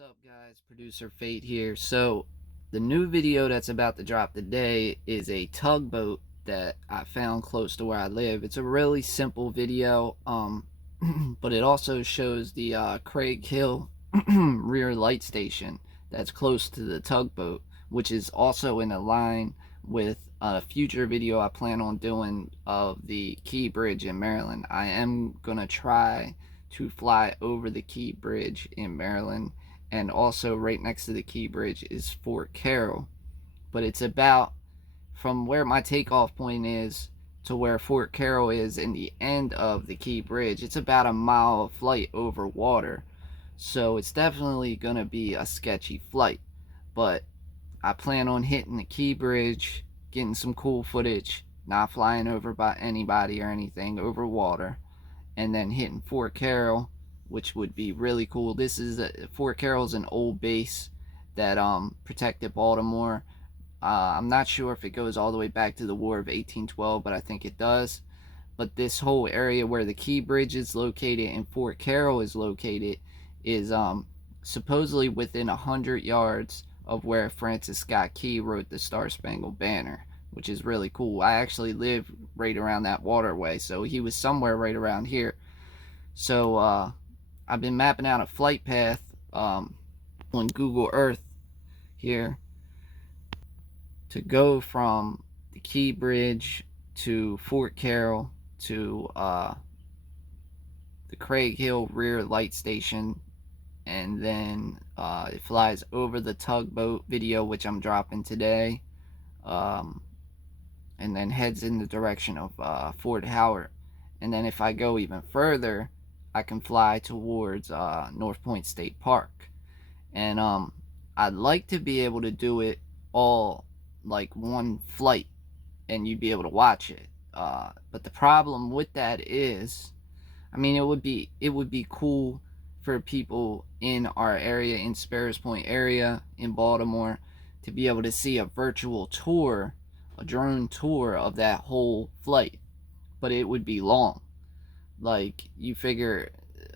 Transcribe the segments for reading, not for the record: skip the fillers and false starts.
What's up, guys? Producer Fate here. So the new video that's about to drop today is a tugboat that I found close to where I live. It's a really simple video, but it also shows the Craighill rear light station that's close to the tugboat, which is also in a line with a future video I plan on doing of the Key Bridge in Maryland. I am gonna try to fly over the Key Bridge in Maryland, and also right next to the Key Bridge is Fort Carrol. But it's about from where my takeoff point is to where Fort Carrol is in the end of the Key Bridge. It's about a mile of flight over water, so it's definitely gonna be a sketchy flight. But I plan on hitting the Key Bridge, getting some cool footage, not flying over by anybody or anything over water, and then hitting Fort Carrol, which would be really cool. Fort Carroll's an old base that protected Baltimore. I'm not sure if it goes all the way back to the War of 1812, but I think it does. But this whole area where the Key Bridge is located and Fort Carrol is located is supposedly within 100 yards of where Francis Scott Key wrote the Star-Spangled Banner, which is really cool. I actually live right around that waterway, so he was somewhere right around here. So I've been mapping out a flight path on Google Earth here to go from the Key Bridge to Fort Carrol to the Craighill rear light station, and then it flies over the tugboat video, which I'm dropping today, and then heads in the direction of Fort Howard. And then if I go even further, I can fly towards North Point State Park. And I'd like to be able to do it all like one flight and you'd be able to watch it. But the problem with that is, I mean, it would be cool for people in our area, in Sparrows Point area in Baltimore, to be able to see a virtual tour, a drone tour of that whole flight. But it would be long. Like, you figure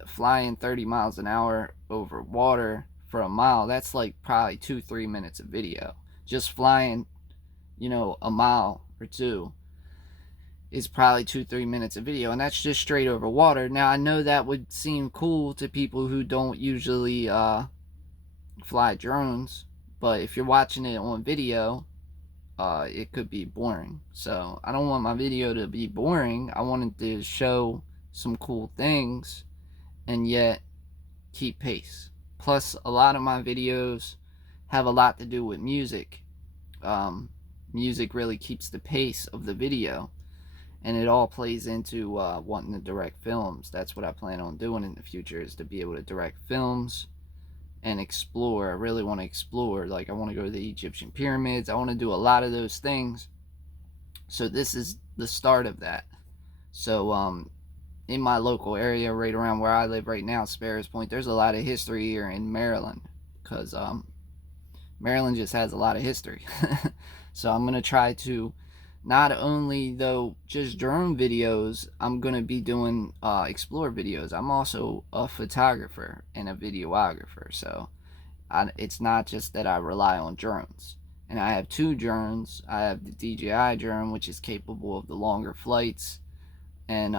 flying 30 miles an hour over water for a mile, that's like probably 2-3 minutes of video. Just flying, a mile or two is probably 2-3 minutes of video, and that's just straight over water. Now, I know that would seem cool to people who don't usually fly drones, but if you're watching it on video, it could be boring. So I don't want my video to be boring. I wanted to show some cool things and yet keep pace. Plus, a lot of my videos have a lot to do with music. Music really keeps the pace of the video, and it all plays into wanting to direct films. That's what I plan on doing in the future, is to be able to direct films and explore. I really want to explore. Like, I want to go to the Egyptian pyramids. I want to do a lot of those things. So this is the start of that. So in my local area, right around where I live right now, Sparrows Point, there's a lot of history here in Maryland, because Maryland just has a lot of history. So I'm going to try to, not only though just drone videos, I'm going to be doing explore videos. I'm also a photographer and a videographer, so it's not just that I rely on drones. And I have two drones. I have the DJI drone, which is capable of the longer flights and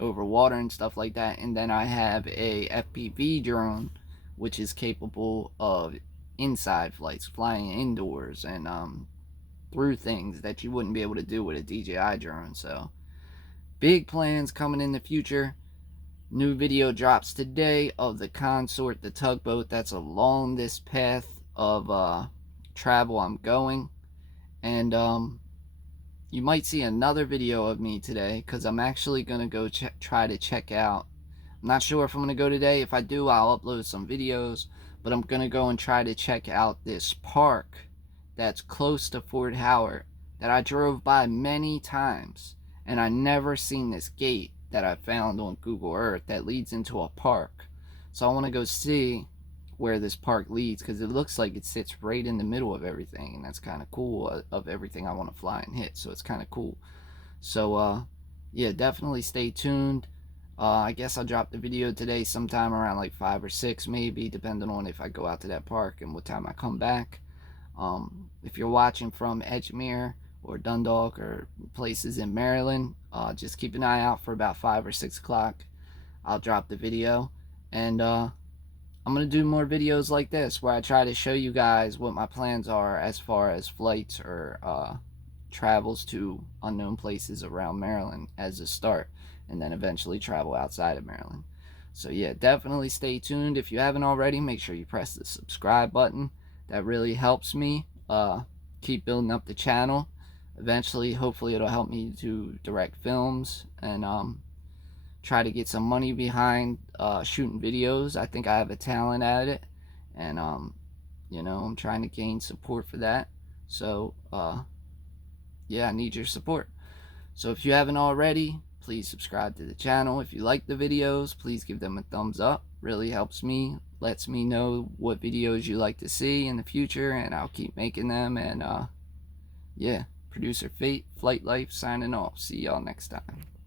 over water and stuff like that, and then I have a FPV drone, which is capable of inside flights, flying indoors and through things that you wouldn't be able to do with a DJI drone. So big plans coming in the future. New video drops today of the Consort, the tugboat that's along this path of travel I'm going. And you might see another video of me today, because I'm actually going to go try to check out. I'm not sure if I'm going to go today. If I do, I'll upload some videos. But I'm going to go and try to check out this park that's close to Fort Howard that I drove by many times. And I never seen this gate that I found on Google Earth that leads into a park. So I want to go see where this park leads, because it looks like it sits right in the middle of everything, and that's kind of cool, of everything I want to fly and hit. So it's kind of cool. So yeah, definitely stay tuned. I guess I'll drop the video today sometime around like 5 or 6 maybe, depending on if I go out to that park and what time I come back. If you're watching from Edgemere or Dundalk or places in Maryland, just keep an eye out for about 5 or 6 o'clock. I'll drop the video, and I'm going to do more videos like this where I try to show you guys what my plans are as far as flights or travels to unknown places around Maryland as a start, and then eventually travel outside of Maryland. So yeah, definitely stay tuned. If you haven't already, make sure you press the subscribe button. That really helps me keep building up the channel. Eventually, hopefully it'll help me to direct films and try to get some money behind shooting videos. I think I have a talent at it, and you know, I'm trying to gain support for that. So yeah, I need your support. So if you haven't already, please subscribe to the channel. If you like the videos, please give them a thumbs up. Really helps me, lets me know what videos you like to see in the future, and I'll keep making them. And yeah, producer Fate, Flight Life signing off. See y'all next time.